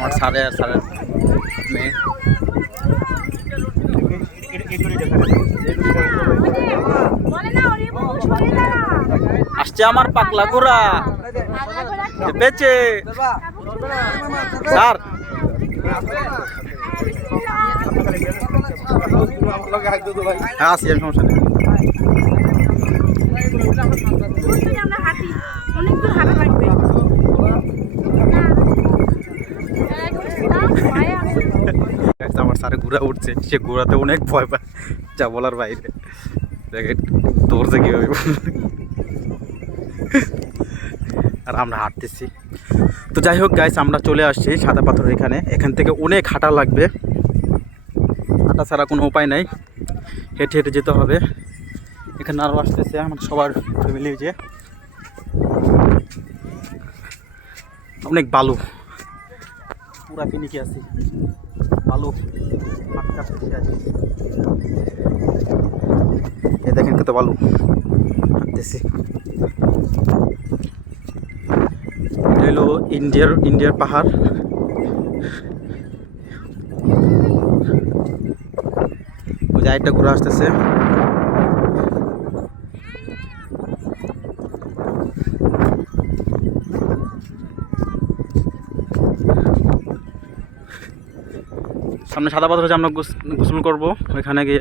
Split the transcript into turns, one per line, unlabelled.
আমার স্যারে আর স্যারের মেয়ে।
সরে
আসছে আমার পাগলা ঘোড়া। পেয়েছে। স্যার। হ্যাঁ আসি আমি সমস্যা নেই
আমরা হাঁটি অনেক দূর হাঁটা লাগবে
Guys, আমার স্যারে ঘোড়া উঠছে। সে ঘোড়াতে অনেক ভয় পায়। যা বলার বাইরে। দেখে দৌড়ছে কীভাবে। আর আমরা হাঁটতেছি। তো যাই হোক গাইস আমরা চলে আসছি সাদা পাথর এখানে। এখান থেকে অনেক হাঁটা লাগবে। হাঁটা ছাড়া কোনো উপায় নাই। হেঁটে হেঁটে যেতে হবে। এখানে আরও আসতেছে আমার সবার ফ্যামিলি যে। অনেক বালু। পুরা পিনিকে আছি। বালু মাঠটা ফেসে আছে। এই দেখেন কত বালু হাঁটতেছি। এটা হলো ইন্ডিয়ার ইন্ডিয়ার পাহাড়। ওই যে ঘুরে আসতেছে। সামনে সাদা পাথর আছে আমরা গোস- গোসল করব। ওইখানে গিয়ে